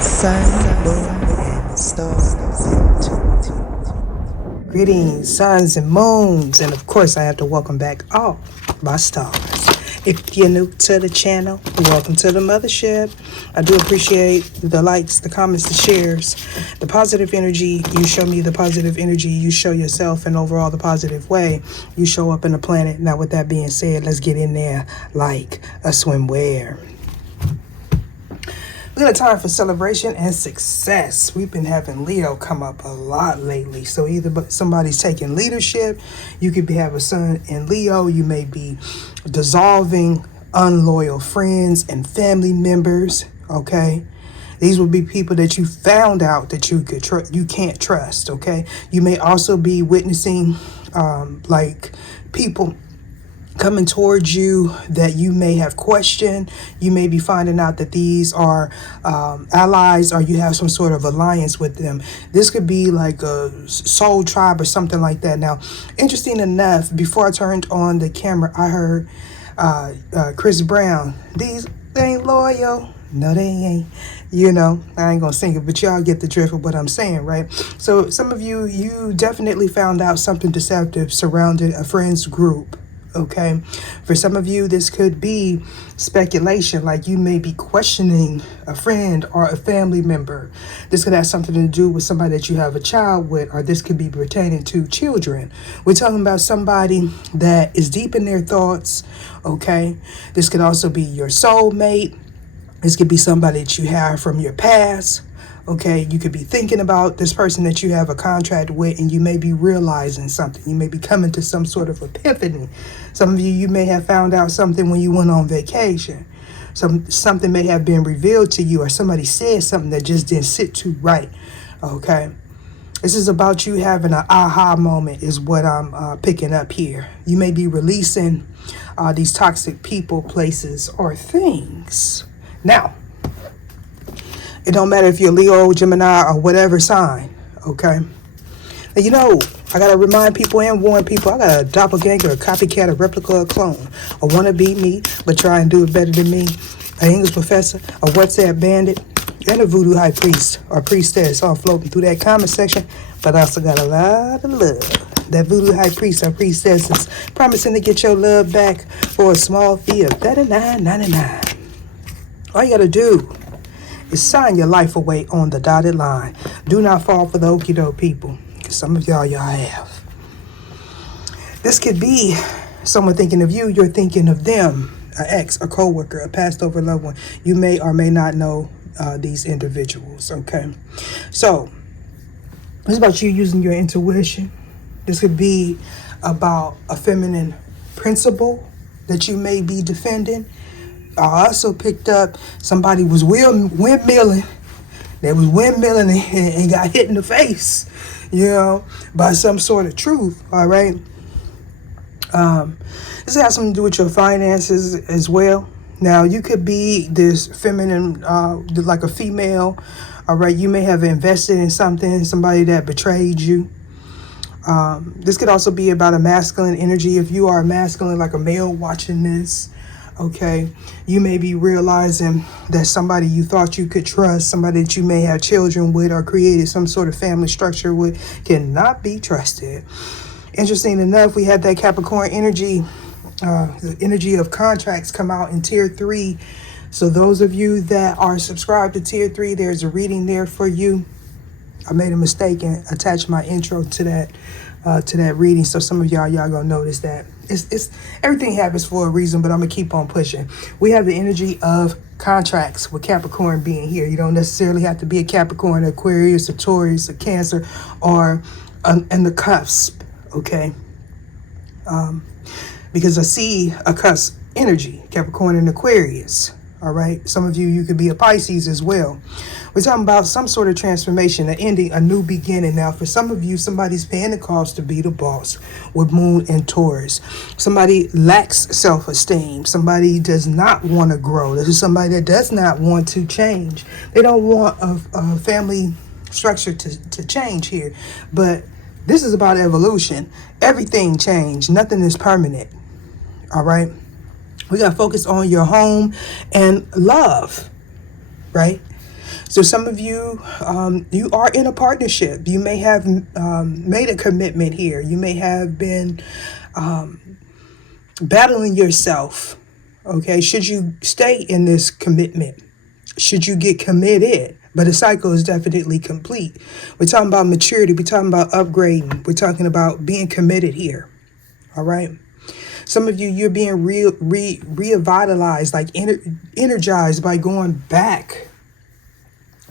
Sun, moon, and stars. Greetings, suns and moons, and of course I have to welcome back all my stars. If you're new to the channel, welcome to the mothership. I do appreciate the likes, the comments, the shares, the positive energy. You show me the positive energy. You show yourself in overall the positive way. You show up in the planet. Now with that being said, let's get in there like a swimwear. We got a time for celebration and success. We've been having Leo come up a lot lately. So either somebody's taking leadership, you could have a sun in Leo, you may be dissolving unloyal friends and family members, okay? These will be people that you found out that you can't trust, okay? You may also be witnessing like people coming towards you that you may have questioned. You may be finding out that these are allies, or you have some sort of alliance with them. This could be like a soul tribe or something like that. Now, interesting enough, before I turned on the camera, I heard Chris Brown, they ain't loyal. No, they ain't. You know, I ain't gonna sing it, but y'all get the drift of what I'm saying, right? So some of you definitely found out something deceptive surrounding a friend's group. Okay, for some of you, this could be speculation, like you may be questioning a friend or a family member. This could have something to do with somebody that you have a child with, or this could be pertaining to children. We're talking about somebody that is deep in their thoughts. Okay, this could also be your soulmate. This could be somebody that you have from your past. Okay, you could be thinking about this person that you have a contract with, and you may be realizing something. You may be coming to some sort of epiphany. Some of you may have found out something when you went on vacation. Something may have been revealed to you, or somebody said something that just didn't sit too right. Okay, this is about you having an aha moment is what I'm picking up here. You may be releasing these toxic people, places, or things. Now, it don't matter if you're Leo, Gemini, or whatever sign, okay? And you know, I got to remind people and warn people, I got a doppelganger, a copycat, a replica, a clone. I want to be me, but try and do it better than me. An English professor, a WhatsApp bandit, and a voodoo high priest or priestess all floating through that comment section. But I also got a lot of love. That voodoo high priest or priestess is promising to get your love back for a small fee of $39.99. All you got to do is sign your life away on the dotted line. Do not fall for the okie doke people, because some of y'all have. This could be someone thinking of you, you're thinking of them, an ex, a co-worker, a passed over loved one. You may or may not know these individuals, okay? So, it's about you using your intuition. This could be about a feminine principle that you may be defending. I also picked up somebody was windmilling. They was windmilling and got hit in the face, you know, by some sort of truth. All right. This has something to do with your finances as well. Now, you could be this feminine, like a female. All right. You may have invested in somebody that betrayed you. This could also be about a masculine energy. If you are masculine, like a male watching this, okay, you may be realizing that somebody you thought you could trust, somebody that you may have children with or created some sort of family structure with, cannot be trusted. Interesting enough, we had that Capricorn energy, the energy of contracts come out in tier 3. So those of you that are subscribed to tier 3, there's a reading there for you. I made a mistake and attached my intro to that reading. So some of y'all gonna notice that. It's everything happens for a reason, but I'm gonna keep on pushing. We have the energy of contracts with Capricorn being here. You don't necessarily have to be a Capricorn, Aquarius, a Taurus, a Cancer, or in the cusp, okay? Because I see a cusp energy, Capricorn and Aquarius. All right. Some of you could be a Pisces as well. We're talking about some sort of transformation, an ending, a new beginning. Now, for some of you, somebody's paying the cost to be the boss with Moon and Taurus. Somebody lacks self-esteem. Somebody does not want to grow. This is somebody that does not want to change. They don't want a family structure to change here. But this is about evolution. Everything changed. Nothing is permanent. All right. We got to focus on your home and love, right? So some of you, you are in a partnership. You may have made a commitment here. You may have been battling yourself. Okay, should you stay in this commitment? Should you get committed? But the cycle is definitely complete. We're talking about maturity. We're talking about upgrading. We're talking about being committed here. All right. Some of you, you're being revitalized, like energized by going back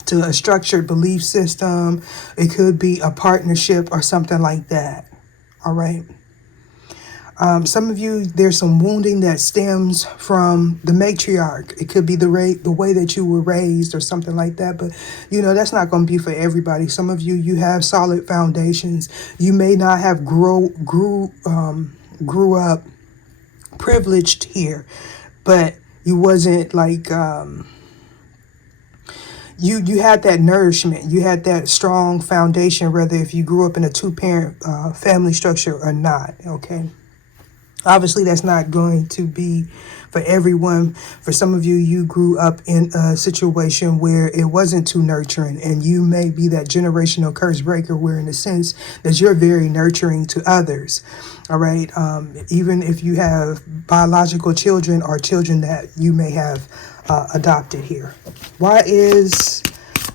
to a structured belief system. It could be a partnership or something like that. All right. Some of you, there's some wounding that stems from the matriarch. It could be the way that you were raised or something like that. But, you know, that's not going to be for everybody. Some of you, you have solid foundations. You may not have grew up privileged here, but you wasn't like, you had that nourishment. You had that strong foundation, whether if you grew up in a two-parent family structure or not. Okay. Obviously, that's not going to be for everyone. For some of you, you grew up in a situation where it wasn't too nurturing, and you may be that generational curse breaker where in the sense that you're very nurturing to others. All right. Even if you have biological children or children that you may have adopted here. Why is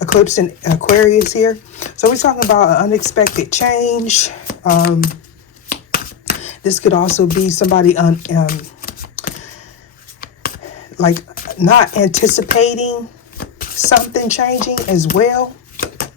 eclipse in Aquarius here? So we're talking about an unexpected change. This could also be somebody like not anticipating something changing as well.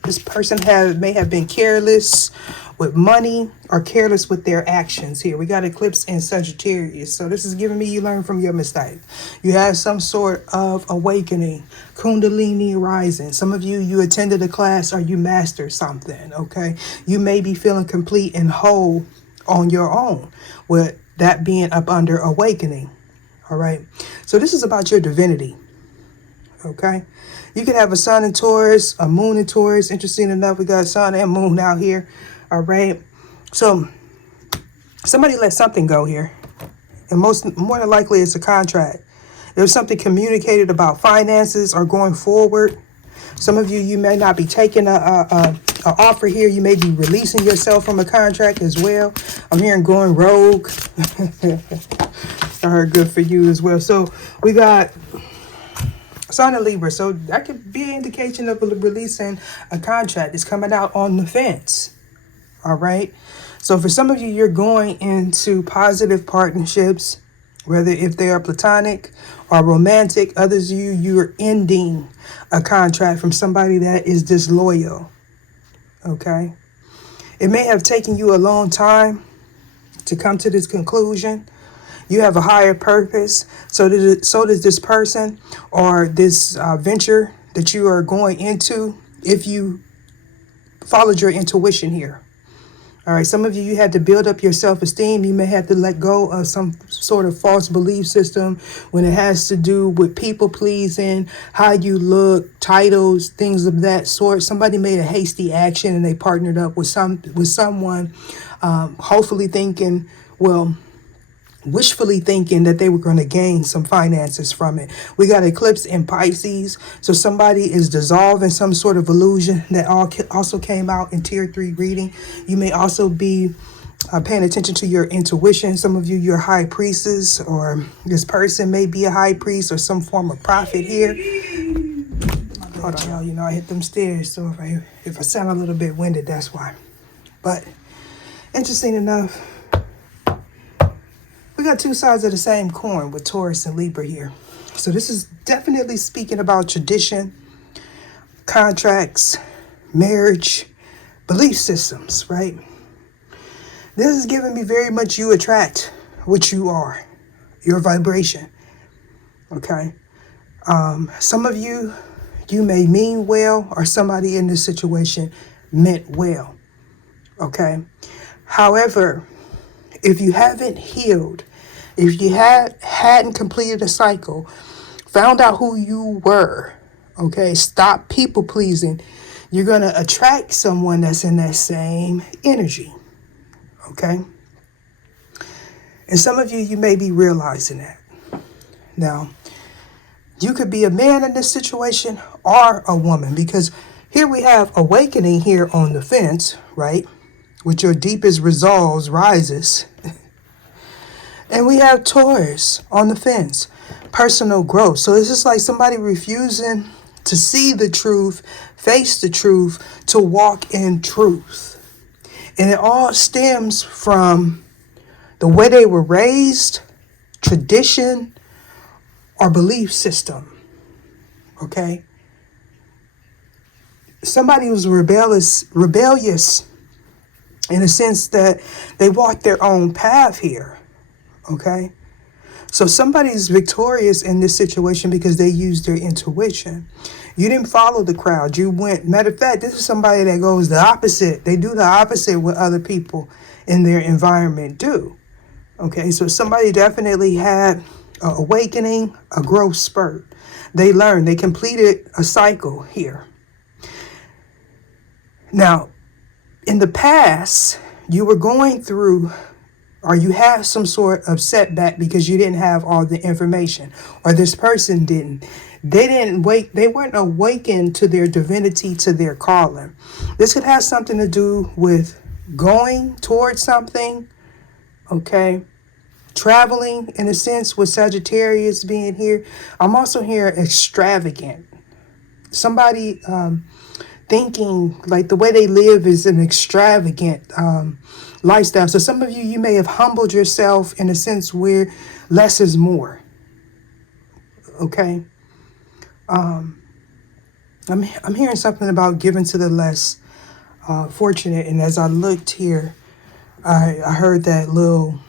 This person may have been careless with money or careless with their actions here. We got eclipse in Sagittarius. So this is giving me you learn from your mistake. You have some sort of awakening, Kundalini rising. Some of you, you attended a class or you mastered something, okay? You may be feeling complete and whole on your own, with that being up under awakening. All right. So this is about your divinity. Okay. You could have a sun in Taurus, a moon in Taurus. Interesting enough, we got sun and moon out here. All right. So somebody let something go here. And more than likely it's a contract. There's something communicated about finances or going forward. Some of you, you may not be taking a offer here. You may be releasing yourself from a contract as well. I'm hearing going rogue. I heard good for you as well. So we got Sun and Libra. So that could be an indication of releasing a contract. It's coming out on the fence. All right. So for some of you, you're going into positive partnerships, whether if they are platonic or romantic. Others of you, you're ending a contract from somebody that is disloyal. Okay. It may have taken you a long time to come to this conclusion. You have a higher purpose. So does this person or this venture that you are going into, if you followed your intuition here. All right, some of you, you had to build up your self-esteem. You may have to let go of some sort of false belief system when it has to do with people pleasing, how you look, titles, things of that sort. Somebody made a hasty action and they partnered up with someone, hopefully thinking, wishfully thinking that they were going to gain some finances from it. We got eclipse in Pisces. So somebody is dissolving some sort of illusion that also came out in tier 3 reading. You may also be paying attention to your intuition. Some of you, you're high priestess, or this person may be a high priest or some form of prophet here. Hold on, y'all. You know, I hit them stairs. So if I sound a little bit winded, that's why. But interesting enough, we got two sides of the same coin with Taurus and Libra here. So this is definitely speaking about tradition, contracts, marriage, belief systems, right? This is giving me very much you attract what you are, your vibration, okay? Some of you, you may mean well, or somebody in this situation meant well, okay? However, if you haven't healed, if you hadn't completed a cycle, found out who you were, okay, stop people pleasing, you're going to attract someone that's in that same energy, okay? And some of you, you may be realizing that. Now, you could be a man in this situation are a woman, because here we have awakening here on the fence, right? With your deepest resolves rises. And we have Taurus on the fence, personal growth. So it's just like somebody refusing to see the truth, face the truth, to walk in truth. And it all stems from the way they were raised, tradition, or belief system. Okay? Somebody who's rebellious in a sense that they walk their own path here. Okay? So somebody's victorious in this situation because they used their intuition. You didn't follow the crowd. You went, matter of fact, this is somebody that goes the opposite. They do the opposite what other people in their environment do. Okay, so somebody definitely had an awakening, a growth spurt. They learned, they completed a cycle here. Now, in the past, you were going through, or you have some sort of setback because you didn't have all the information, or this person didn't. They weren't awakened to their divinity, to their calling. This could have something to do with going towards something, okay? Traveling, in a sense, with Sagittarius being here. I'm also hearing extravagant. Somebody thinking like the way they live is an extravagant lifestyle. So some of you may have humbled yourself in a sense where less is more. Okay. I'm hearing something about giving to the less fortunate. And as I looked here, I heard that little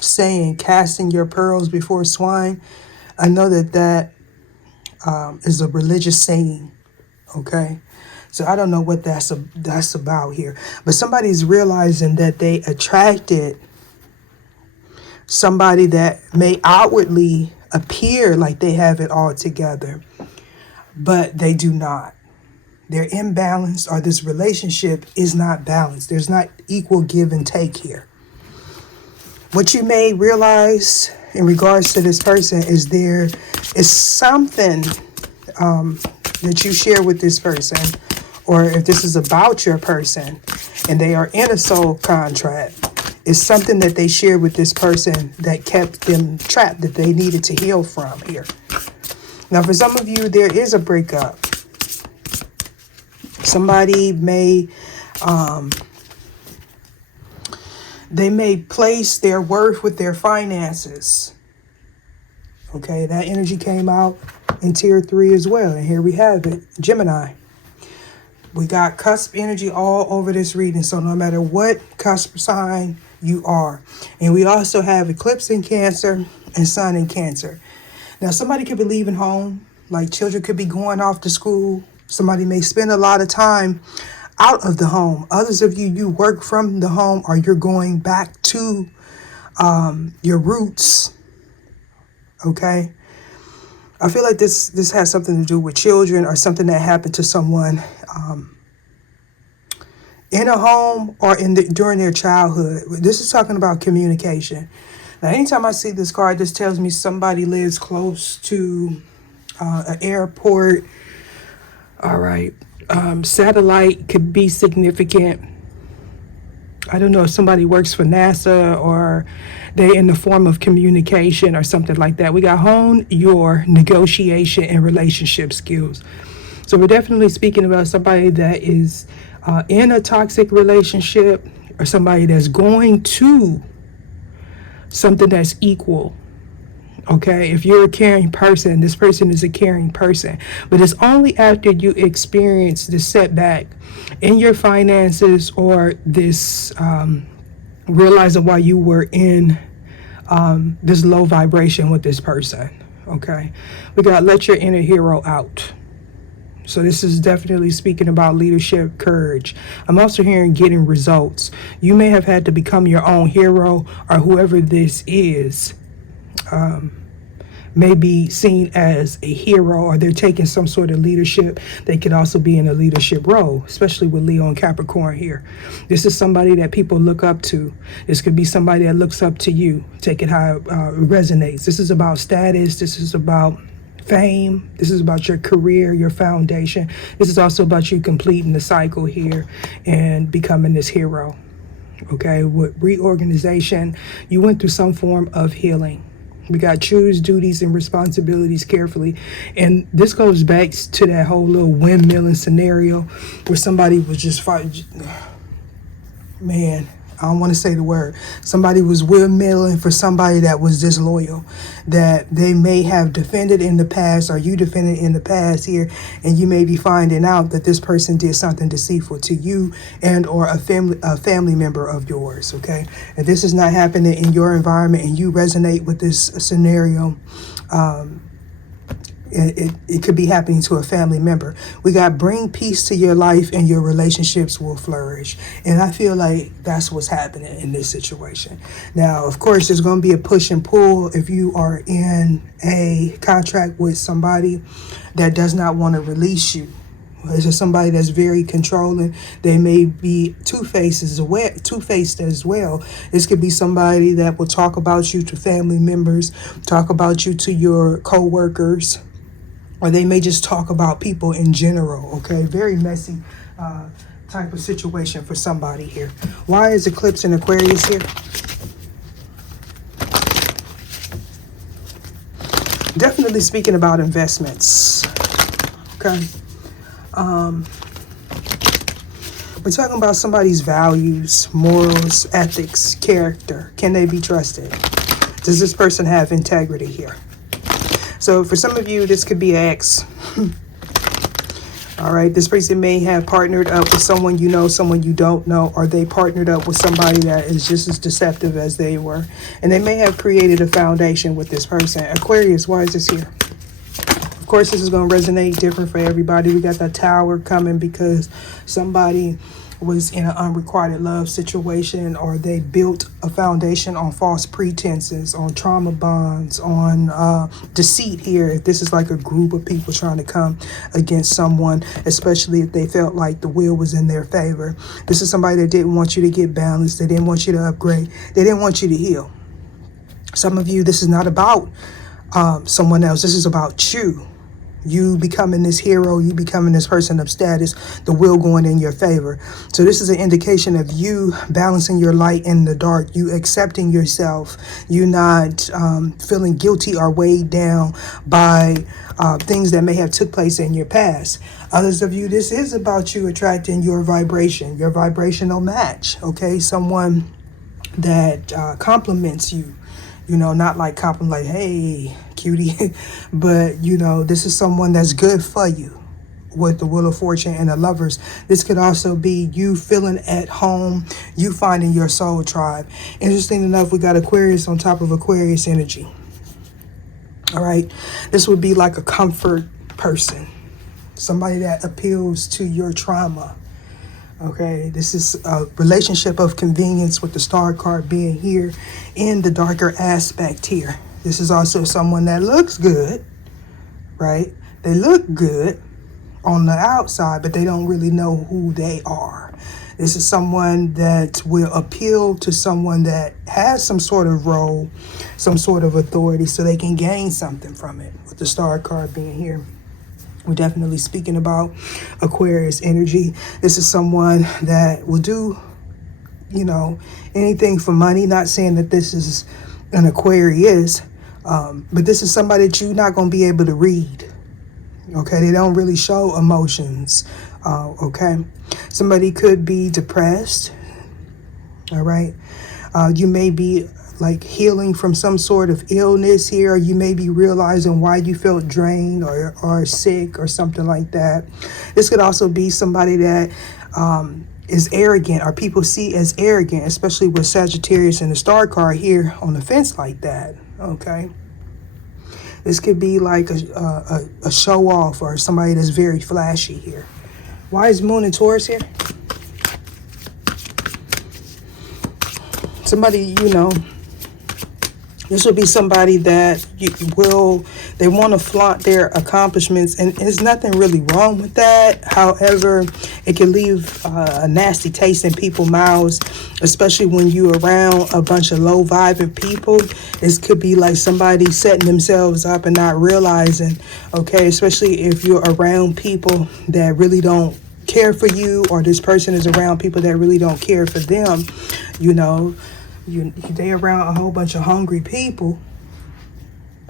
saying, casting your pearls before swine. I know that is a religious saying. Okay. So I don't know what that's about here. But somebody's realizing that they attracted somebody that may outwardly appear like they have it all together, but they do not. They're imbalanced, or this relationship is not balanced. There's not equal give and take here. What you may realize in regards to this person is there is something that you share with this person, or if this is about your person and they are in a soul contract, it's something that they shared with this person that kept them trapped, that they needed to heal from here. Now, for some of you, there is a breakup. Somebody may, they may place their worth with their finances. Okay, that energy came out in tier 3 as well. And here we have it, Gemini. We got cusp energy all over this reading. So no matter what cusp sign you are. And we also have eclipse in Cancer and sun in Cancer. Now, somebody could be leaving home, like children could be going off to school. Somebody may spend a lot of time out of the home. Others of you work from the home, or you're going back to your roots. Okay. I feel like this has something to do with children, or something that happened to someone in a home or during their childhood. This is talking about communication. Now, anytime I see this card, this tells me somebody lives close to an airport. All right. Satellite could be significant. I don't know if somebody works for NASA, or they in the form of communication or something like that. We got hone your negotiation and relationship skills. So we're definitely speaking about somebody that is in a toxic relationship, or somebody that's going to something that's equal. Okay, if you're a caring person, this person is a caring person. But it's only after you experience the setback in your finances, or this realizing why you were in this low vibration with this person. Okay, we got let your inner hero out. So this is definitely speaking about leadership, courage. I'm also hearing getting results. You may have had to become your own hero, or whoever this is may be seen as a hero, or they're taking some sort of leadership. They could also be in a leadership role, especially with Leo and Capricorn here. This is somebody that people look up to. This could be somebody that looks up to you. Take it how it resonates. This is about status. This is about fame. This is about your career, your foundation. This is also about you completing the cycle here and becoming this hero. Okay, with reorganization, you went through some form of healing. We got choose duties and responsibilities carefully. And this goes back to that whole little windmilling scenario where somebody was just fighting. Man, I don't want to say the word. Somebody was windmilling for somebody that was disloyal, that they may have defended in the past, or you defended in the past here, and you may be finding out that this person did something deceitful to you and or a family member of yours. Okay, if this is not happening in your environment and you resonate with this scenario, it could be happening to a family member. We got bring peace to your life and your relationships will flourish. And I feel like that's what's happening in this situation. Now, of course, there's going to be a push and pull if you are in a contract with somebody that does not want to release you. This is somebody that's very controlling. They may be two-faced as well. This could be somebody that will talk about you to family members, talk about you to your co-workers, or they may just talk about people in general, okay? Very messy type of situation for somebody here. Why is eclipse in Aquarius here? Definitely speaking about investments, okay? We're talking about somebody's values, morals, ethics, character. Can they be trusted? Does this person have integrity here? So for some of you, this could be an ex. All right, this person may have partnered up with someone you know, someone you don't know, or they partnered up with somebody that is just as deceptive as they were. And they may have created a foundation with this person. Aquarius, why is this here? Of course, this is going to resonate different for everybody. We got that Tower coming because somebody was in an unrequited love situation, or they built a foundation on false pretenses, on trauma bonds, on deceit here. If this is like a group of people trying to come against someone, especially if they felt like the will was in their favor. This is somebody that didn't want you to get balanced. They didn't want you to upgrade. They didn't want you to heal. Some of you, this is not about someone else. This is about you. You becoming this hero, you becoming this person of status, the will going in your favor. So this is an indication of you balancing your light in the dark, you accepting yourself, you not feeling guilty or weighed down by things that may have took place in your past. Others of you, this is about you attracting your vibration, your vibrational match, okay? Someone that compliments you. You know, not like compliment, like, hey, cutie, but, you know, this is someone that's good for you with the Wheel of Fortune and the Lovers. This could also be you feeling at home, you finding your soul tribe. Interesting enough, we got Aquarius on top of Aquarius energy. All right. This would be like a comfort person, somebody that appeals to your trauma. Okay, this is a relationship of convenience with the Star card being here in the darker aspect here. This is also someone that looks good, right? They look good on the outside, but they don't really know who they are. This is someone that will appeal to someone that has some sort of role, some sort of authority, so they can gain something from it, with the Star card being here. We're definitely speaking about Aquarius energy. This is someone that will do, you know, anything for money. Not saying that this is an Aquarius, but this is somebody that you're not going to be able to read. Okay, they don't really show emotions. Okay, somebody could be depressed. All right, you may be like healing from some sort of illness here. You may be realizing why you felt drained or sick or something like that. This could also be somebody that is arrogant, or people see as arrogant, especially with Sagittarius and the Star card here on the fence like that. Okay. This could be like a show off, or somebody that's very flashy here. Why is Moon and Taurus here? Somebody, you know, This will be somebody that they want to flaunt their accomplishments, and there's nothing really wrong with that. However, it can leave a nasty taste in people's mouths, especially when you're around a bunch of low vibing people. This could be like somebody setting themselves up and not realizing, okay, especially if you're around people that really don't care for you, or this person is around people that really don't care for them, you know. They around a whole bunch of hungry people.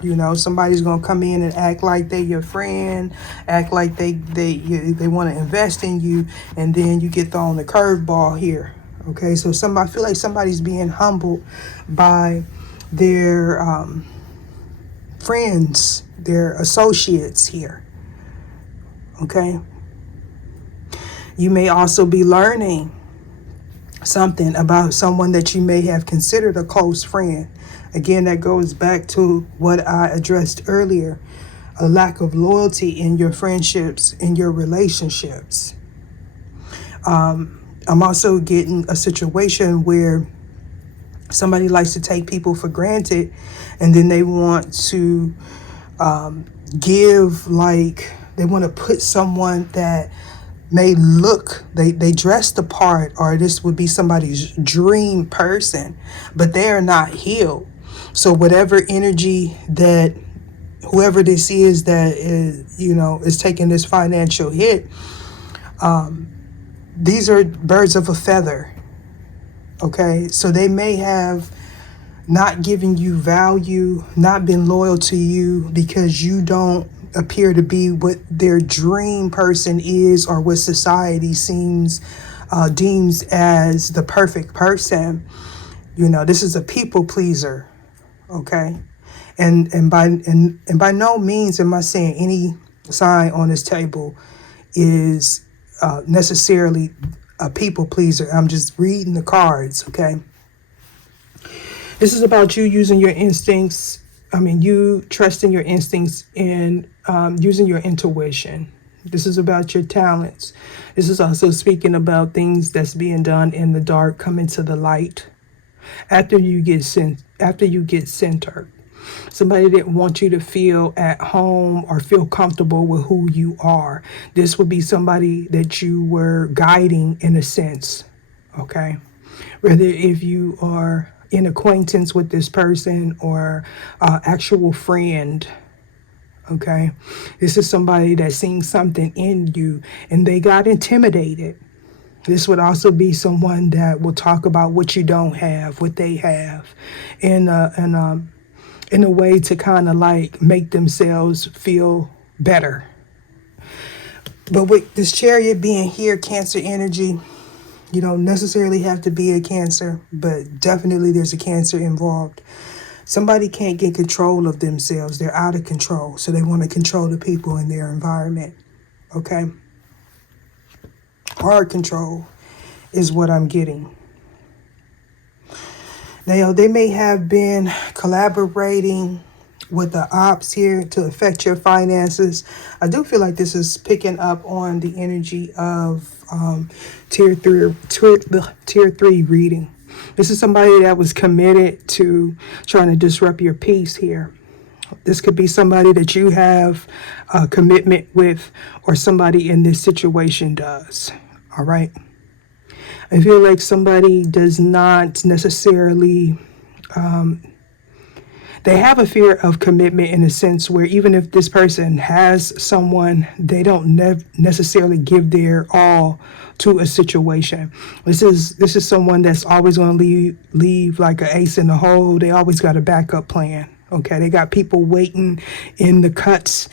You know, somebody's gonna come in and act like they your friend, act like they want to invest in you, and then you get thrown the curveball here. Okay, so I feel like somebody's being humbled by their friends, their associates here. Okay, you may also be learning something about someone that you may have considered a close friend. Again, that goes back to what I addressed earlier, a lack of loyalty in your friendships, in your relationships. I'm also getting a situation where somebody likes to take people for granted, and then they want to they want to put someone that may look, they dress the part, or this would be somebody's dream person, but they are not healed. So whatever energy that whoever this is that is taking this financial hit, these are birds of a feather. Okay, so they may have not given you value, not been loyal to you, because you don't appear to be what their dream person is, or what society deems as the perfect person. This is a people pleaser. Okay, and by no means am I saying any sign on this table is necessarily a people pleaser. I'm just reading the cards. Okay, this is about you using your instincts. You trusting your instincts and using your intuition. This is about your talents. This is also speaking about things that's being done in the dark coming to the light after you get centered. Somebody didn't want you to feel at home or feel comfortable with who you are. This would be somebody that you were guiding in a sense. Okay, whether if you are in acquaintance with this person or actual friend. Okay, this is somebody that seen something in you and they got intimidated. This would also be someone that will talk about what you don't have, what they have, in a way to kind of like make themselves feel better. But with this Chariot being here, Cancer energy, you don't necessarily have to be a Cancer, but definitely there's a Cancer involved. Somebody can't get control of themselves. They're out of control. So they want to control the people in their environment. Okay? Hard control is what I'm getting. They may have been collaborating with the ops here to affect your finances. I do feel like this is picking up on the energy of tier three reading. This is somebody that was committed to trying to disrupt your peace here. This could be somebody that you have a commitment with, or somebody in this situation does. All right. I feel like somebody does not necessarily, they have a fear of commitment in a sense where even if this person has someone, they don't necessarily give their all to a situation. This is someone that's always going to leave like an ace in the hole. They always got a backup plan. Okay, they got people waiting in the cuts,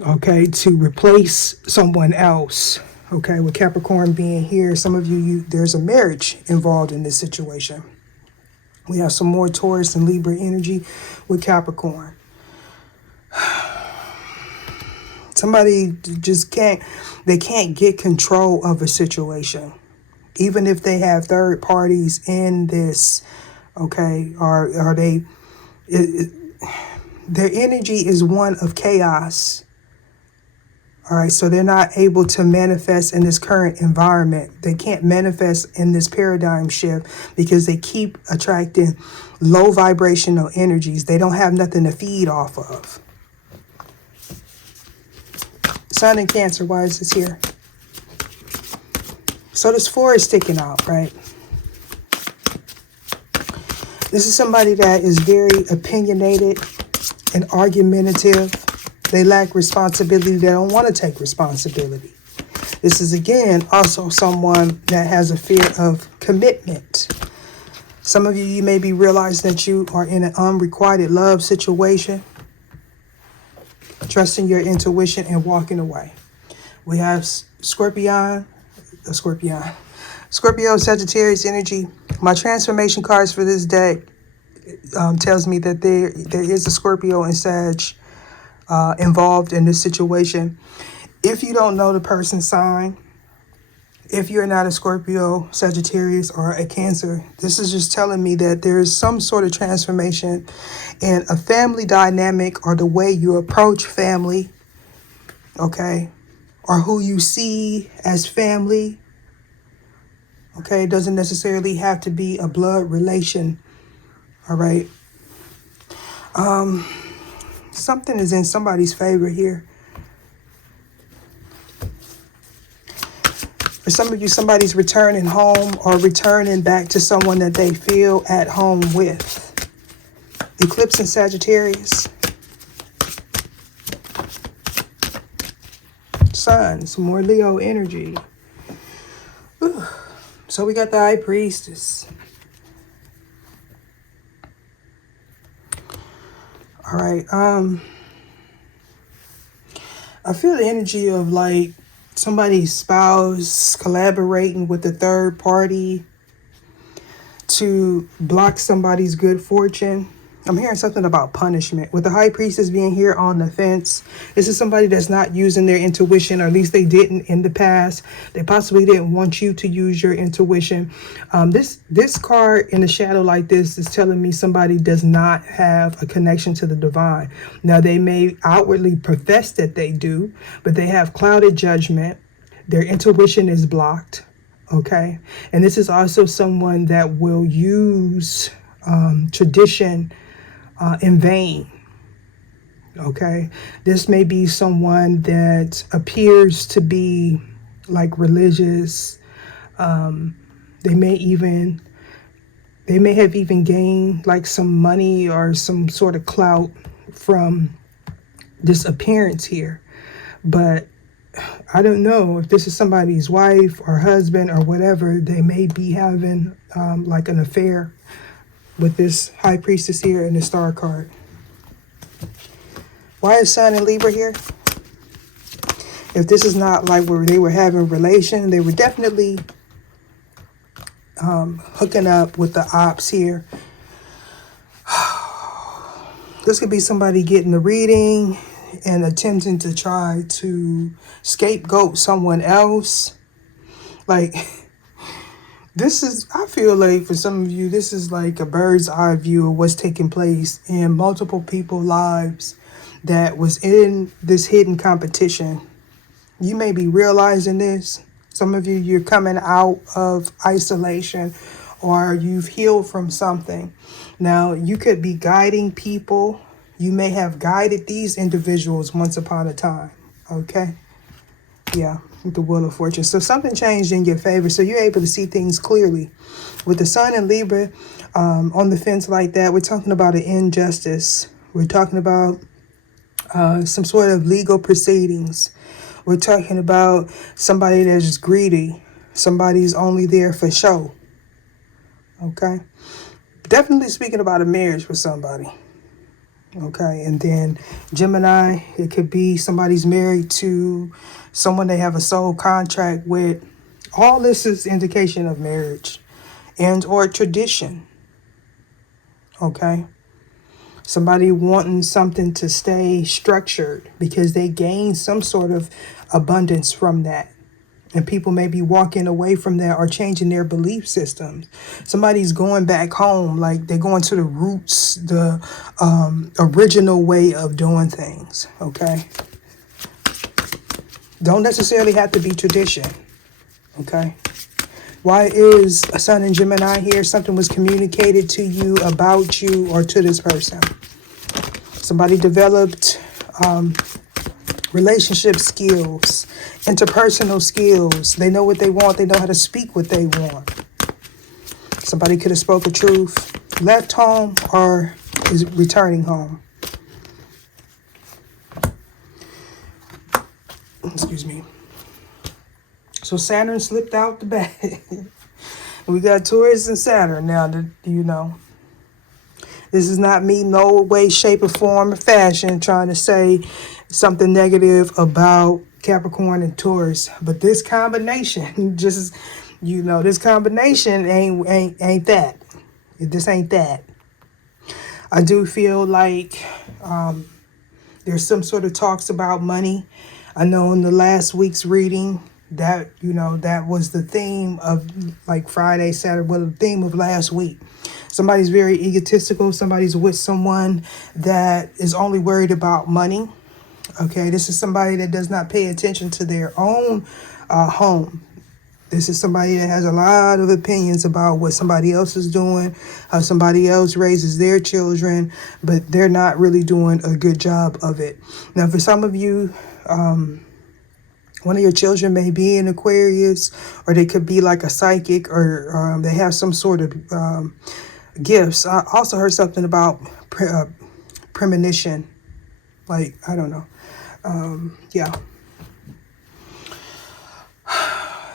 okay, to replace someone else. Okay, with Capricorn being here, some of you there's a marriage involved in this situation. We have some more Taurus and Libra energy with Capricorn. Somebody just can't get control of a situation. Even if they have third parties in this, okay, are they, their energy is one of chaos. All right, so they're not able to manifest in this current environment. They can't manifest in this paradigm shift because they keep attracting low vibrational energies. They don't have nothing to feed off of. Sun in Cancer, why is this here? So this 4 is sticking out, right? This is somebody that is very opinionated and argumentative. They lack responsibility. They don't want to take responsibility. This is, again, also someone that has a fear of commitment. Some of you may be realizing that you are in an unrequited love situation, trusting your intuition and walking away. We have Scorpio, Sagittarius energy. My transformation cards for this deck tells me that there is a Scorpio and Sag involved in this situation. If you don't know the person's sign, if you're not a Scorpio, Sagittarius, or a Cancer, this is just telling me that there is some sort of transformation in a family dynamic or the way you approach family, okay, or who you see as family, okay. It doesn't necessarily have to be a blood relation, all right. Something is in somebody's favor here. For some of you, somebody's returning home or returning back to someone that they feel at home with. Eclipse in Sagittarius. Sun, some more Leo energy. Ooh. So we got the High Priestess. All right. I feel the energy of like somebody's spouse collaborating with a third party to block somebody's good fortune. I'm hearing something about punishment. With the High Priestess being here on the fence, this is somebody that's not using their intuition, or at least they didn't in the past. They possibly didn't want you to use your intuition. This card in the shadow like this is telling me somebody does not have a connection to the divine. Now, they may outwardly profess that they do, but they have clouded judgment. Their intuition is blocked, okay? And this is also someone that will use tradition in vain, okay? This may be someone that appears to be like religious. They may have even gained like some money or some sort of clout from this appearance here. But I don't know if this is somebody's wife or husband or whatever. They may be having like an affair with this High Priestess here in the Star card. Why is Sun in Libra here? If this is not like where they were having relation, they were definitely hooking up with the ops here. This could be somebody getting the reading and attempting to try to scapegoat someone else. Like, this is, I feel like for some of you, this is like a bird's eye view of what's taking place in multiple people's lives that was in this hidden competition. You may be realizing this. Some of you, you're coming out of isolation or you've healed from something. Now, you could be guiding people. You may have guided these individuals once upon a time, okay? Yeah, with the Wheel of Fortune. So something changed in your favor, so you're able to see things clearly. With the Sun and Libra on the fence like that, we're talking about an injustice. We're talking about some sort of legal proceedings. We're talking about somebody that's greedy. Somebody's only there for show. Okay? Definitely speaking about a marriage with somebody. Okay, and then Gemini, it could be somebody's married to someone they have a soul contract with. All this is indication of marriage and or tradition. Okay, somebody wanting something to stay structured because they gain some sort of abundance from that. And people may be walking away from that or changing their belief systems. Somebody's going back home, like they're going to the roots, the original way of doing things, okay? Don't necessarily have to be tradition. Okay. Why is a Sun in Gemini here? Something was communicated to you, about you, or to this person. Somebody developed relationship skills, interpersonal skills. They know what they want. They know how to speak what they want. Somebody could have spoke the truth, left home, or is returning home. Excuse me. So Saturn slipped out the bag. We got Taurus and Saturn now, you know. This is not me, no way, shape, or form, or fashion, trying to say something negative about Capricorn and Taurus. But this combination, just, you know, this combination ain't that. This ain't that. I do feel like there's some sort of talks about money. I know in the last week's reading that, you know, that was the theme of like Friday, Saturday, well, the theme of last week. Somebody's very egotistical. Somebody's with someone that is only worried about money. Okay, this is somebody that does not pay attention to their own home. This is somebody that has a lot of opinions about what somebody else is doing, how somebody else raises their children, but they're not really doing a good job of it. Now, for some of you, one of your children may be an Aquarius, or they could be like a psychic, or they have some sort of gifts. I also heard something about premonition. Like, I don't know. Yeah.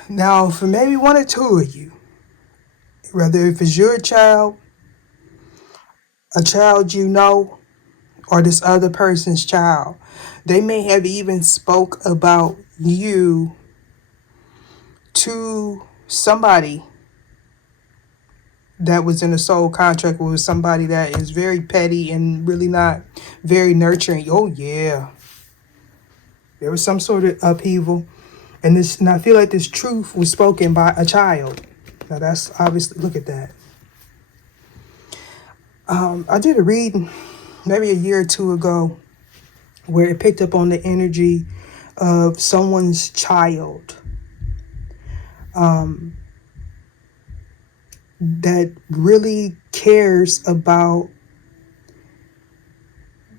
Now, for maybe one or two of you, whether if it's your child, a child you know, or this other person's child, they may have even spoke about you to somebody that was in a soul contract with somebody that is very petty and really not very nurturing. Oh, yeah. There was some sort of upheaval. And I feel like this truth was spoken by a child. Now, that's obviously, look at that. I did a reading maybe a year or two ago where it picked up on the energy of someone's child that really cares about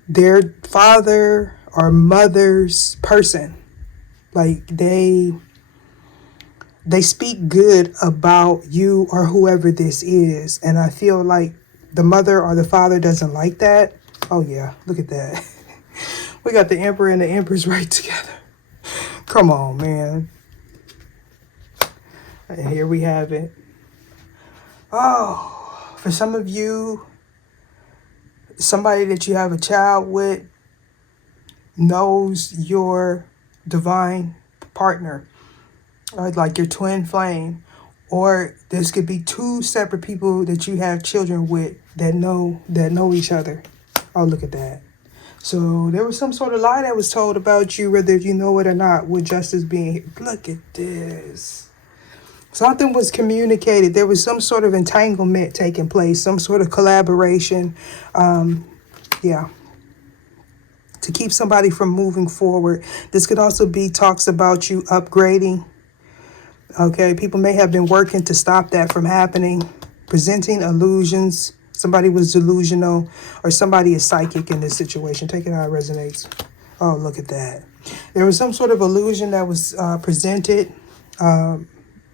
their father or mother's person. Like they speak good about you or whoever this is. And I feel like the mother or the father doesn't like that. Oh yeah, look at that. We got the Emperor and the Empress right together. Come on, man. And here we have it. Oh, for some of you, somebody that you have a child with knows your divine partner, like your twin flame, or this could be two separate people that you have children with that know each other. Oh, look at that. So there was some sort of lie that was told about you, whether you know it or not, with justice being here. Look at this. Something was communicated. There was some sort of entanglement taking place, some sort of collaboration. Yeah. To keep somebody from moving forward. This could also be talks about you upgrading. Okay, people may have been working to stop that from happening. Presenting illusions. Somebody was delusional, or somebody is psychic in this situation. Take it how it resonates. Oh, look at that. There was some sort of illusion that was presented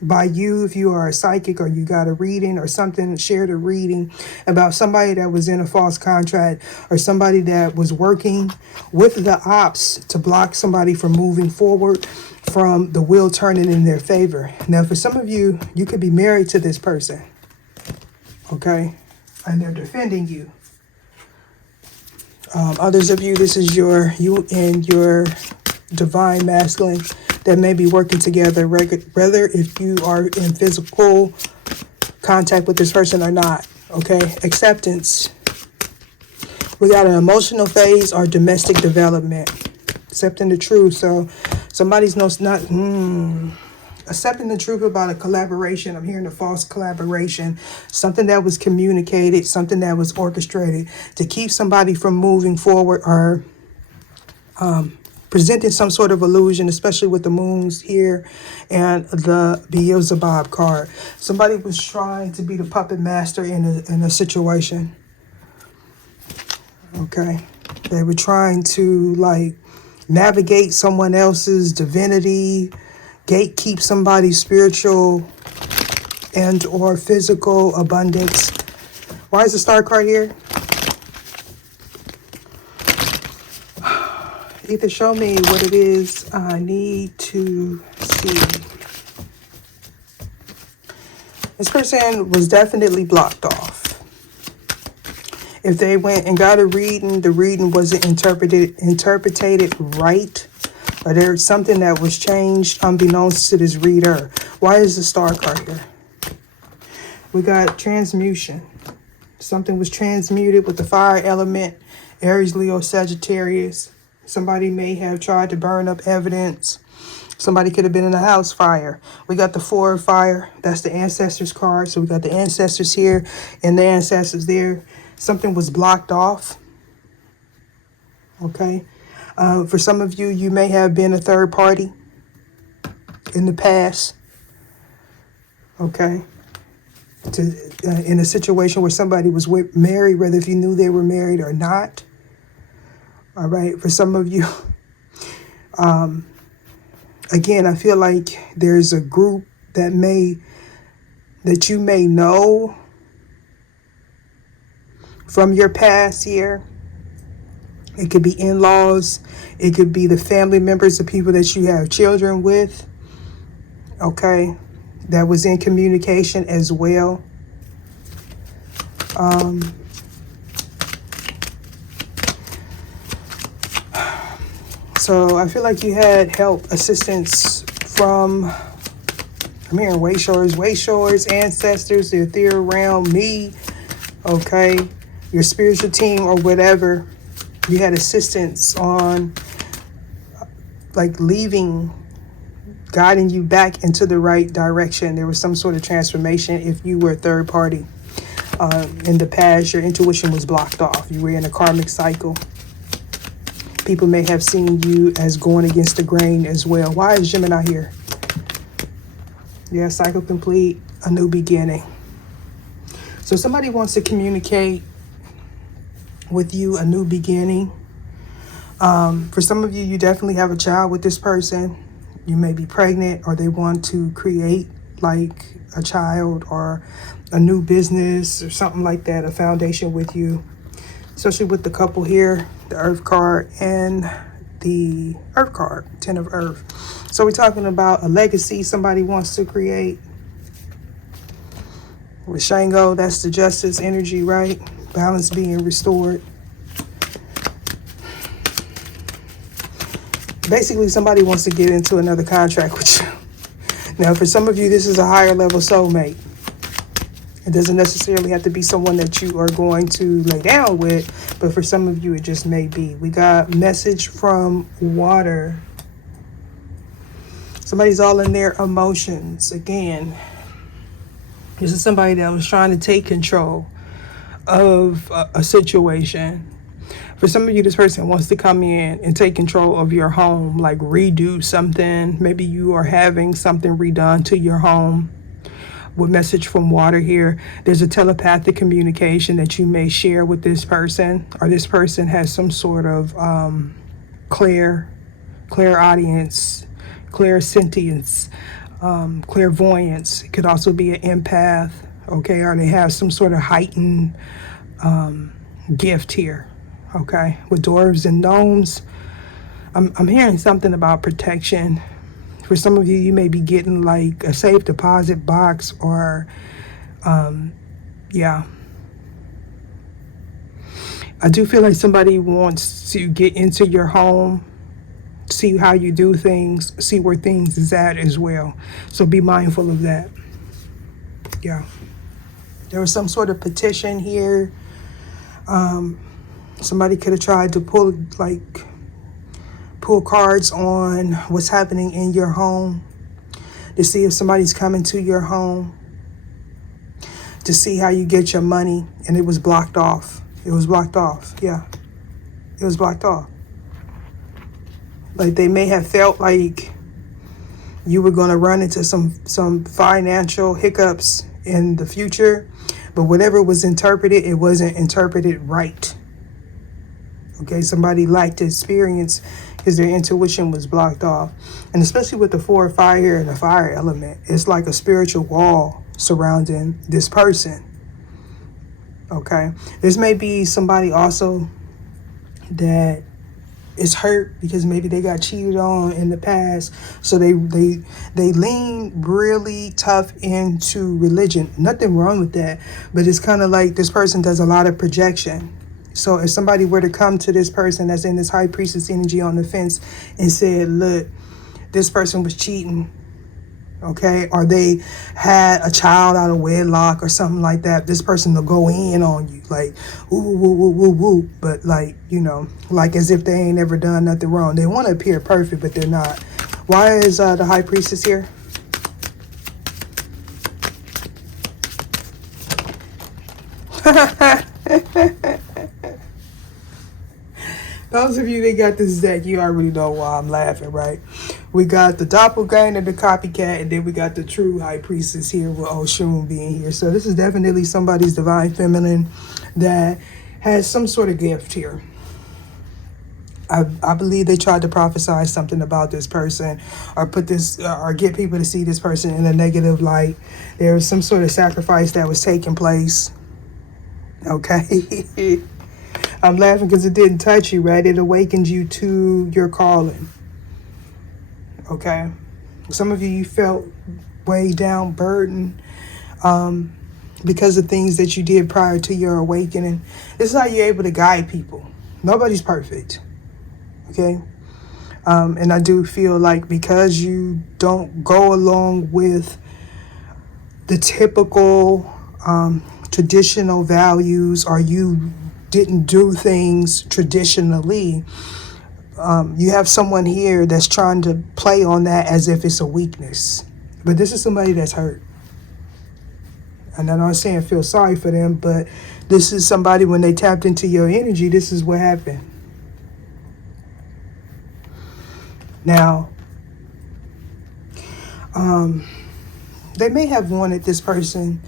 by you, if you are a psychic or you got a reading or something, shared a reading about somebody that was in a false contract, or somebody that was working with the ops to block somebody from moving forward, from the wheel turning in their favor. Now, for some of you, you could be married to this person, okay? And they're defending you. Others of you, this is you and your divine masculine that may be working together, whether if you are in physical contact with this person or not. Okay, acceptance. We got an emotional phase or domestic development. Accepting the truth. So somebody's accepting the truth about a collaboration. I'm hearing a false collaboration. Something that was communicated, something that was orchestrated to keep somebody from moving forward or presenting some sort of illusion, especially with the moons here and the Beelzebub card. Somebody was trying to be the puppet master in a situation. Okay. They were trying to like navigate someone else's divinity, gatekeep somebody's spiritual and or physical abundance. Why is the star card here? Either show me what it is I need to see. This person was definitely blocked off. If they went and got a reading, the reading wasn't interpreted right, or there's something that was changed unbeknownst to this reader. Why is the star card here? We got transmutation. Something was transmuted with the fire element, Aries, Leo, Sagittarius. Somebody may have tried to burn up evidence. Somebody could have been in a house fire. We got the 4 of fire. That's the ancestors card. So we got the ancestors here and the ancestors there. Something was blocked off. Okay. For some of you, you may have been a third party in the past. Okay. In a situation where somebody was married, whether if you knew they were married or not. All right. For some of you, again, I feel like there's a group that you may know from your past here. It could be in-laws. It could be the family members, the people that you have children with. Okay. That was in communication as well. So I feel like you had help, assistance from, I'm hearing way shores, ancestors, the ethereal realm, me, okay, your spiritual team or whatever. You had assistance on like guiding you back into the right direction. There was some sort of transformation. If you were a third party in the past, your intuition was blocked off. You were in a karmic cycle. People may have seen you as going against the grain as well. Why is Gemini here? Yeah, cycle complete, a new beginning. So somebody wants to communicate with you, a new beginning. For some of you, you definitely have a child with this person. You may be pregnant, or they want to create like a child or a new business or something like that, a foundation with you. Especially with the couple here, the Earth card and the Earth card, 10 of Earth. So we're talking about a legacy somebody wants to create. With Shango, that's the justice energy, right? Balance being restored. Basically, somebody wants to get into another contract with you. Now, for some of you, this is a higher level soulmate. It doesn't necessarily have to be someone that you are going to lay down with, but for some of you, it just may be. We got message from water. Somebody's all in their emotions. Again, this is somebody that was trying to take control of a situation. For some of you, this person wants to come in and take control of your home, like redo something. Maybe you are having something redone to your home. With message from water here, there's a telepathic communication that you may share with this person, or this person has some sort of clairaudience, clairsentience, clairvoyance. It could also be an empath, okay, or they have some sort of heightened gift here, okay. With dwarves and gnomes, I'm hearing something about protection. For some of you, you may be getting like a safe deposit box or, yeah. I do feel like somebody wants to get into your home, see how you do things, see where things is at as well. So be mindful of that. Yeah. There was some sort of petition here. Somebody could have tried to pull cards on what's happening in your home, to see if somebody's coming to your home, to see how you get your money, and it was blocked off. It was blocked off. Yeah, it was blocked off. Like they may have felt like you were going to run into some financial hiccups in the future, but whatever was interpreted, it wasn't interpreted right. Okay, somebody lacked experience because their intuition was blocked off. And especially with the 4 of fire and the fire element, it's like a spiritual wall surrounding this person. Okay, this may be somebody also that is hurt because maybe they got cheated on in the past, so they lean really tough into religion. Nothing wrong with that, but it's kind of like this person does a lot of projection. So if somebody were to come to this person that's in this high priestess energy on the fence and said, look, this person was cheating, okay, or they had a child out of wedlock or something like that, this person will go in on you like, ooh, woo, woo, woo, woo, but like, you know, like as if they ain't ever done nothing wrong. They want to appear perfect, but they're not. Why is the high priestess here? Those of you that got this deck, you already know why I'm laughing, right? We got the doppelganger, the copycat, and then we got the true high priestess here with Oshun being here. So this is definitely somebody's divine feminine that has some sort of gift here. I believe they tried to prophesy something about this person, or put this, or get people to see this person in a negative light. There was some sort of sacrifice that was taking place. Okay. I'm laughing because it didn't touch you, right? It awakened you to your calling. Okay. Some of you felt weighed down, burdened, because of things that you did prior to your awakening. This is how you're able to guide people. Nobody's perfect. Okay. And I do feel like because you don't go along with the typical traditional values, or you didn't do things traditionally, you have someone here that's trying to play on that as if it's a weakness. But this is somebody that's hurt. And I'm not saying feel sorry for them, but this is somebody, when they tapped into your energy, this is what happened. Now, they may have wanted this person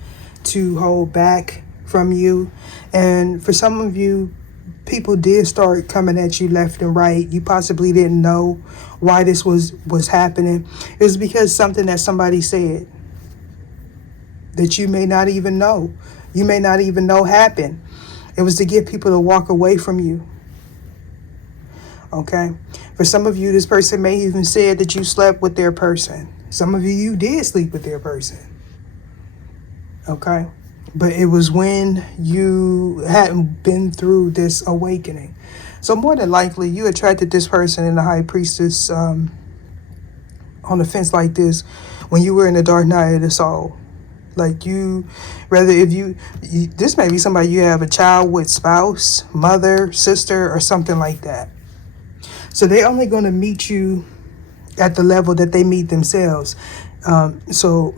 to hold back from you. And for some of you, people did start coming at you left and right. You possibly didn't know why this was happening. It was because something that somebody said that you may not even know. You may not even know happened. It was to get people to walk away from you. Okay? For some of you, this person may even said that you slept with their person. Some of you did sleep with their person. Okay? But it was when you hadn't been through this awakening. So more than likely, you attracted this person in the high priestess on the fence like this when you were in the dark night of the soul. Like you, whether if you, this may be somebody you have a child with, spouse, mother, sister, or something like that. So they're only going to meet you at the level that they meet themselves. So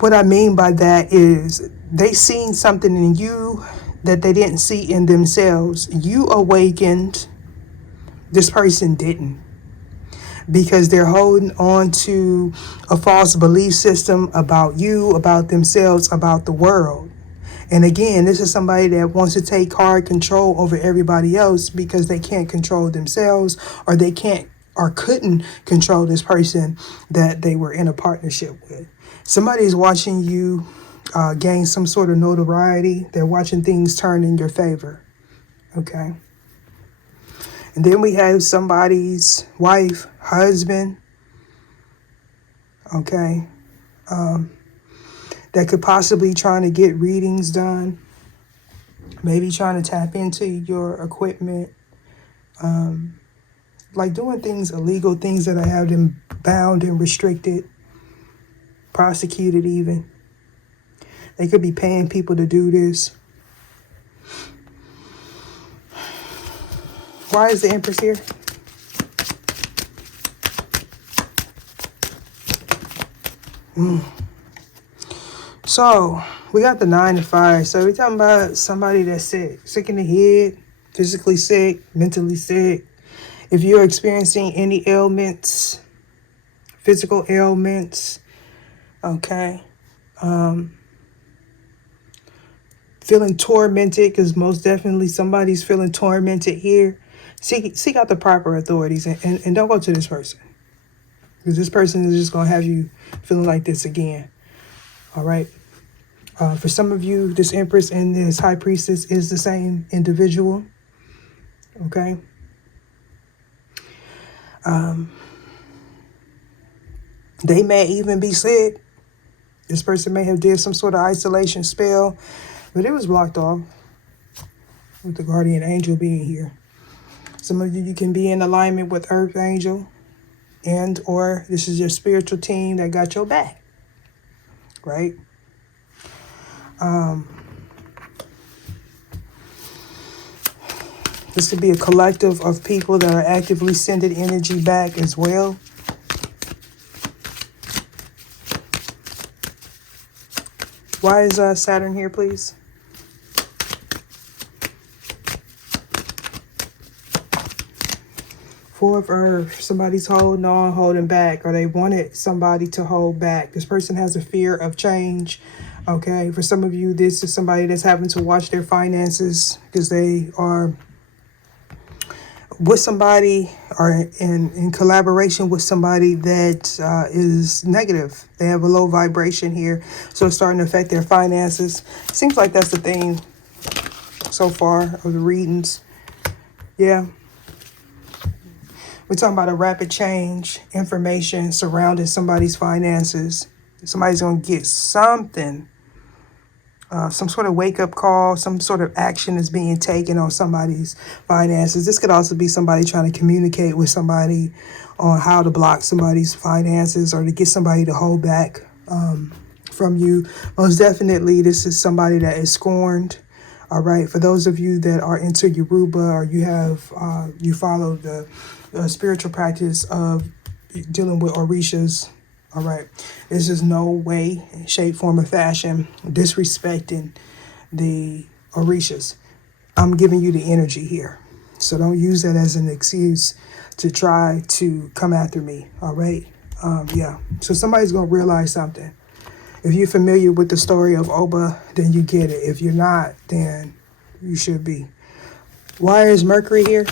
what I mean by that is they seen something in you that they didn't see in themselves. You awakened, this person didn't, because they're holding on to a false belief system about you, about themselves, about the world. And again, this is somebody that wants to take hard control over everybody else because they can't control themselves, or they can't or couldn't control this person that they were in a partnership with. Somebody is watching you gain some sort of notoriety. They're watching things turn in your favor. Okay. And then we have somebody's wife, husband. Okay. That could possibly trying to get readings done. Maybe trying to tap into your equipment. Like doing things, illegal things that have them bound and restricted. Prosecuted even. They could be paying people to do this. Why is the Empress here? So we got the 9 of Fire. So we're talking about somebody that's sick in the head, physically sick, mentally sick. If you're experiencing any ailments, physical ailments, okay, feeling tormented, because most definitely somebody's feeling tormented here. Seek out the proper authorities and don't go to this person, because this person is just going to have you feeling like this again. All right. For some of you, this Empress and this High Priestess is the same individual. Okay. They may even be sick. This person may have did some sort of isolation spell, but it was blocked off with the guardian angel being here. Some of you can be in alignment with Earth Angel, and or this is your spiritual team that got your back, right? This could be a collective of people that are actively sending energy back as well. Why is Saturn here, please? Four of Earth. Somebody's holding on, holding back, or they wanted somebody to hold back. This person has a fear of change. Okay, for some of you, this is somebody that's having to watch their finances because they are with somebody or in collaboration with somebody that is negative. They have a low vibration here, so it's starting to affect their finances. Seems like that's the theme so far of the readings. Yeah. We're talking about a rapid change, information surrounding somebody's finances. Somebody's going to get something. Some sort of wake-up call, some sort of action is being taken on somebody's finances. This could also be somebody trying to communicate with somebody on how to block somebody's finances or to get somebody to hold back from you. Most definitely, this is somebody that is scorned. All right. For those of you that are into Yoruba or you have you follow the spiritual practice of dealing with orishas. All right. This is no way, shape, form, or fashion disrespecting the orishas. I'm giving you the energy here. So don't use that as an excuse to try to come after me. All right. Yeah. So somebody's going to realize something. If you're familiar with the story of Oba, then you get it. If you're not, then you should be. Why is Mercury here?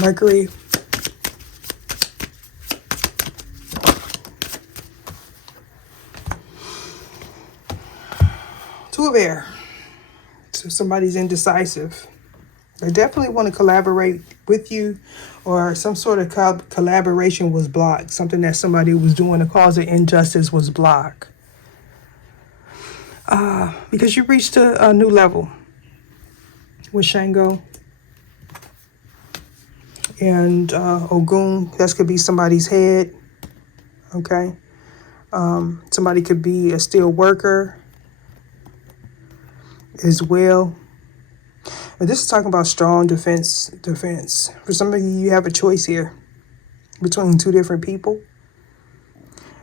Mercury. Two of air. So somebody's indecisive. They definitely want to collaborate with you, or some sort of collaboration was blocked. Something that somebody was doing to cause an injustice was blocked. Because you reached a new level with Shango. And Ogun, that could be somebody's head, okay? Somebody could be a steel worker as well. But this is talking about strong defense. For some of you, you have a choice here between two different people.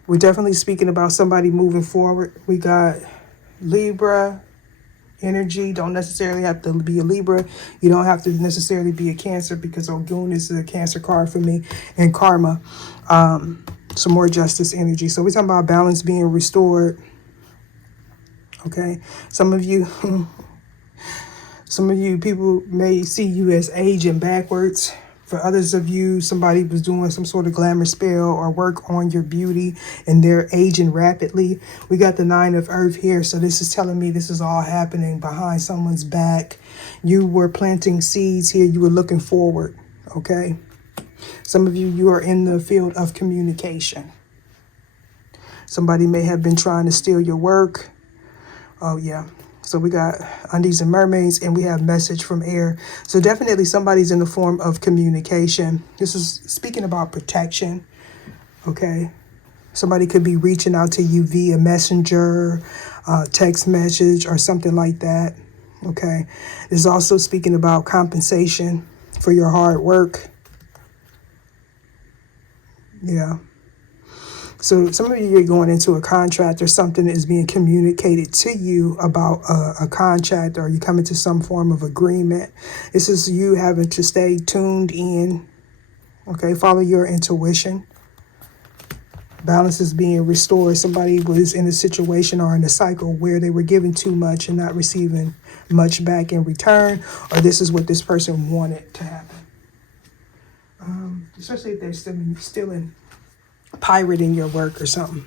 We're definitely speaking about somebody moving forward. We got Libra energy. Don't necessarily have to be a Libra. You don't have to necessarily be a Cancer, because Ogun is a Cancer card for me, and Karma. Some more justice energy. So we're talking about balance being restored. Okay. Some of you people may see you as aging backwards. For others of you, somebody was doing some sort of glamour spell or work on your beauty and they're aging rapidly. We got the 9 of Earth here. So this is telling me this is all happening behind someone's back. You were planting seeds here. You were looking forward. Okay. Some of you are in the field of communication. Somebody may have been trying to steal your work. Oh, yeah. So we got Undies and Mermaids, and we have message from air. So definitely somebody's in the form of communication. This is speaking about protection. Okay. Somebody could be reaching out to you via messenger, text message, or something like that. Okay. This is also speaking about compensation for your hard work. Yeah. So some of you are going into a contract, or something is being communicated to you about a contract, or you come into some form of agreement. This is you having to stay tuned in. Okay, follow your intuition. Balance is being restored. Somebody was in a situation or in a cycle where they were giving too much and not receiving much back in return, or this is what this person wanted to happen. Especially if they're stealing, pirating your work or something.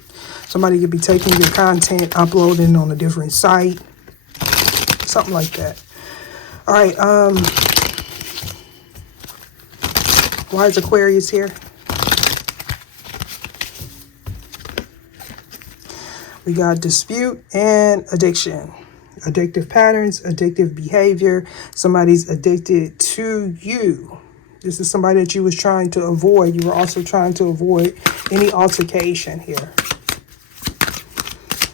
Somebody could be taking your content, uploading on a different site, something like that. All right. Why is Aquarius here? We got dispute and addiction. Addictive patterns, addictive behavior. Somebody's addicted to you. This is somebody that you was trying to avoid. You were also trying to avoid any altercation here.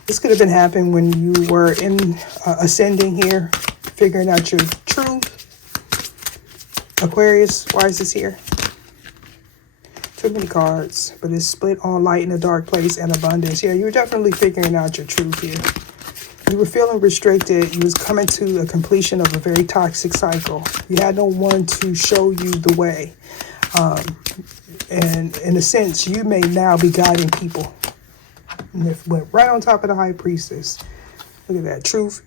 This could have been happening when you were in ascending here, figuring out your truth. Aquarius, why is this here? Too many cards, but it's split on light in a dark place and abundance. Yeah, you were definitely figuring out your truth here. You were feeling restricted. You was coming to a completion of a very toxic cycle. You had no one to show you the way. And in a sense, you may now be guiding people. And it went right on top of the high priestess. Look at that, truth.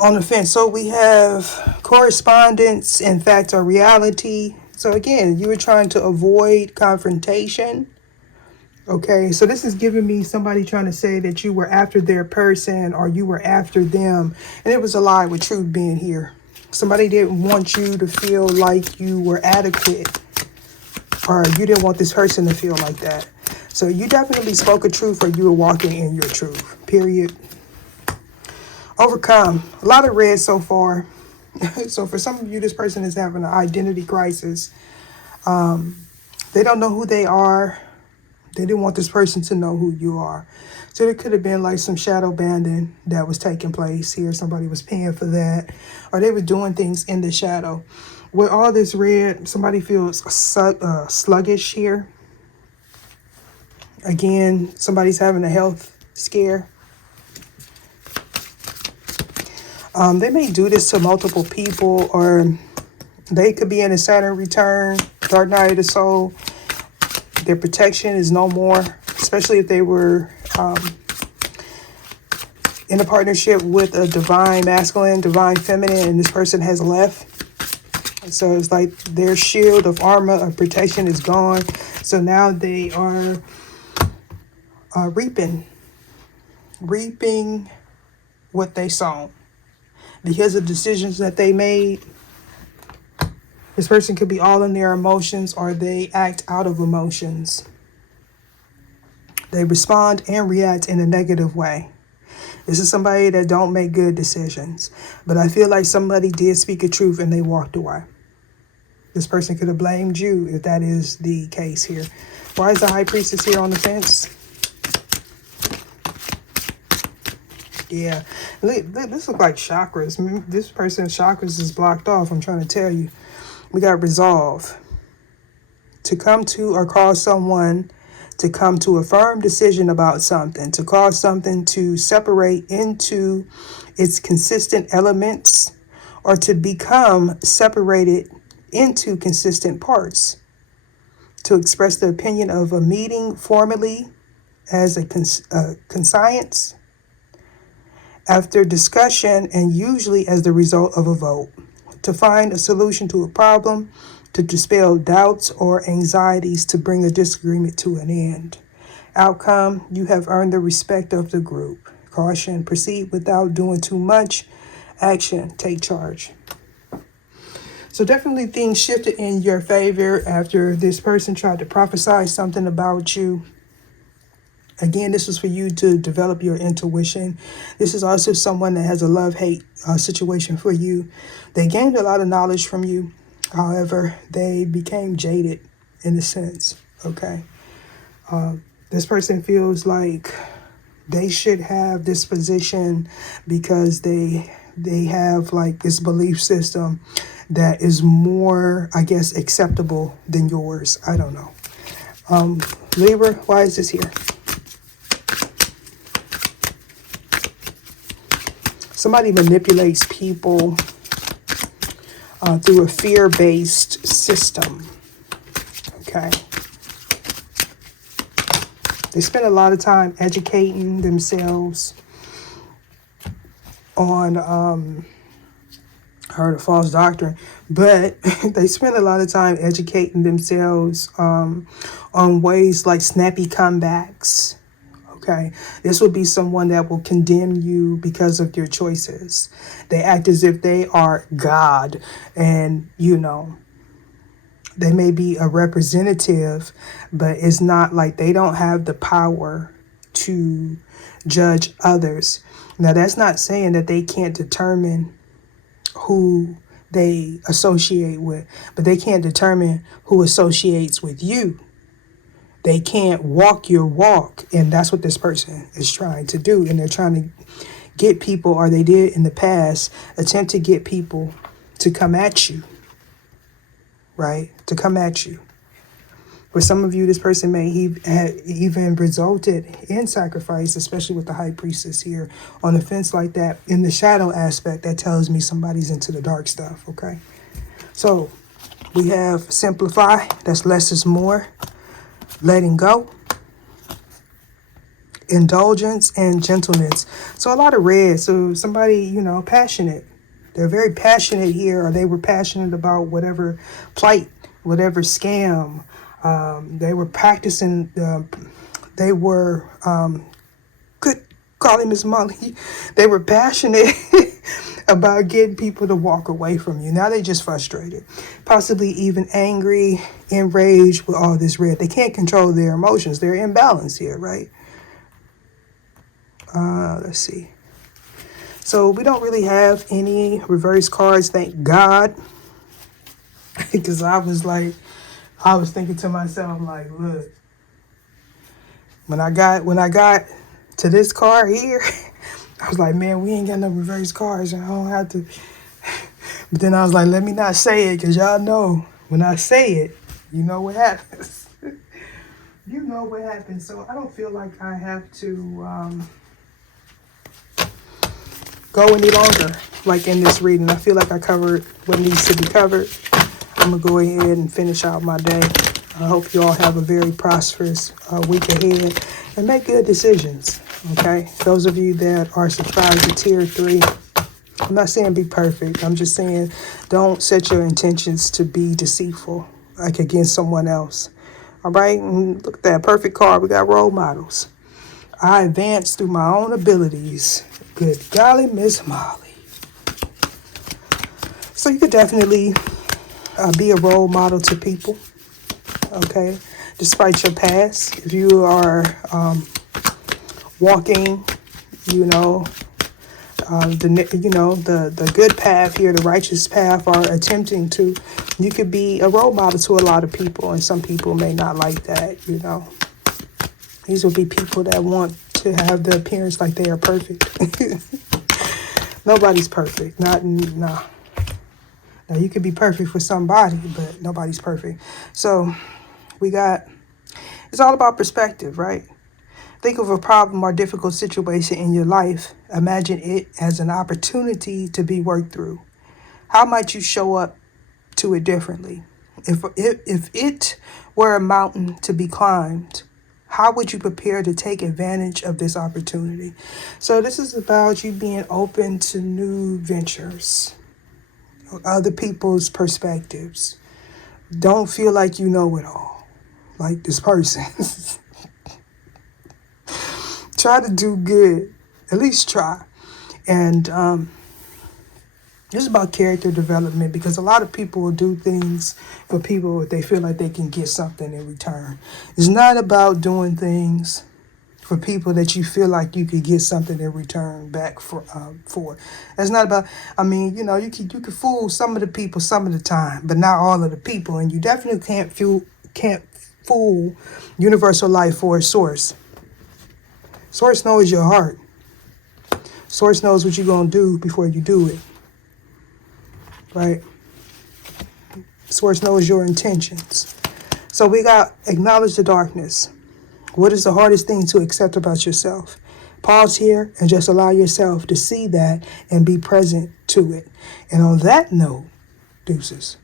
On the fence. So we have correspondence, in fact, or reality. So again, you were trying to avoid confrontation. Okay, so this is giving me somebody trying to say that you were after their person or you were after them. And it was a lie with truth being here. Somebody didn't want you to feel like you were adequate, or you didn't want this person to feel like that. So you definitely spoke a truth, or you were walking in your truth, period. Overcome. A lot of red so far. So for some of you, this person is having an identity crisis. They don't know who they are. They didn't want this person to know who you are. So there could have been like some shadow banning that was taking place here. Somebody was paying for that, or they were doing things in the shadow. With all this red, somebody feels sluggish here. Again, somebody's having a health scare. They may do this to multiple people, or they could be in a Saturn return, dark night of the soul. Their protection is no more, especially if they were in a partnership with a divine masculine, divine feminine, and this person has left. So it's like their shield of armor of protection is gone. So now they are reaping what they sown. Because of decisions that they made, this person could be all in their emotions, or they act out of emotions. They respond and react in a negative way. This is somebody that don't make good decisions. But I feel like somebody did speak a truth and they walked away. This person could have blamed you if that is the case here. Why is the high priestess here on the fence? Yeah, this looks like chakras. This person's chakras is blocked off. I'm trying to tell you. We got resolve. To come to or cause someone to come to a firm decision about something. To cause something to separate into its consistent elements, or to become separated into consistent parts. To express the opinion of a meeting formally as a conscience. After discussion, and usually as the result of a vote, to find a solution to a problem, to dispel doubts or anxieties, to bring a disagreement to an end. Outcome, you have earned the respect of the group. Caution, proceed without doing too much. Action, take charge. So definitely things shifted in your favor after this person tried to prophesy something about you. Again, this is for you to develop your intuition. This is also someone that has a love-hate situation for you. They gained a lot of knowledge from you. However, they became jaded in a sense, okay? This person feels like they should have this position because they have like this belief system that is more, I guess, acceptable than yours. I don't know. Libra, why is this here? Somebody manipulates people through a fear-based system. Okay. They spend a lot of time educating themselves on, I heard a false doctrine, but they spend a lot of time educating themselves on ways like snappy comebacks. Okay, this will be someone that will condemn you because of your choices. They act as if they are God, and they may be a representative, but it's not like they don't have the power to judge others. Now, that's not saying that they can't determine who they associate with, but they can't determine who associates with you. They can't walk your walk, and that's what this person is trying to do. And they're trying to get people, or they did in the past, attempt to get people to come at you, right? To come at you. For some of you, this person may even resulted in sacrifice, especially with the high priestess here on the fence like that. In the shadow aspect, that tells me somebody's into the dark stuff, okay? So we have simplify, that's less is more. Letting go, indulgence, and gentleness. So a lot of red. So somebody, passionate. They're very passionate here, or they were passionate about whatever plight, whatever scam. They were practicing. They were, good, call him Miss Molly. They were passionate about getting people to walk away from you. Now they just frustrated, possibly even angry, enraged with all this red. They can't control their emotions. They're imbalanced here, right? Let's see. So we don't really have any reverse cards, thank God. Because I was thinking to myself, like, look, when I got to this card here, I was like, man, we ain't got no reverse cards, and I don't have to. But then I was like, let me not say it, because y'all know when I say it, you know what happens. You know what happens. So I don't feel like I have to go any longer, like in this reading. I feel like I covered what needs to be covered. I'm going to go ahead and finish out my day. I hope you all have a very prosperous week ahead and make good decisions, okay? Those of you that are subscribed to Tier 3, I'm not saying be perfect. I'm just saying don't set your intentions to be deceitful, like against someone else, all right? And look at that perfect card. We got role models. I advance through my own abilities. Good golly, Miss Molly. So you could definitely be a role model to people, okay? Despite your past, if you are walking, the good path here, the righteous path, or attempting to, you could be a role model to a lot of people, and some people may not like that, These will be people that want to have the appearance like they are perfect. Nobody's perfect. Nah. Now, you could be perfect for somebody, but nobody's perfect. So it's all about perspective, right? Think of a problem or difficult situation in your life. Imagine it as an opportunity to be worked through. How might you show up to it differently? If it were a mountain to be climbed, how would you prepare to take advantage of this opportunity? So this is about you being open to new ventures, other people's perspectives. Don't feel like you know it all, like this person. Try to do good. At least try. And it's about character development, because a lot of people will do things for people if they feel like they can get something in return. It's not about doing things for people that you feel like you could get something in return back for. That's not about, you can fool some of the people some of the time, but not all of the people. And you definitely can't fool universal life force source. Source knows your heart. Source knows what you're going to do before you do it. Right? Source knows your intentions. So we got acknowledge the darkness. What is the hardest thing to accept about yourself? Pause here and just allow yourself to see that and be present to it. And on that note, deuces.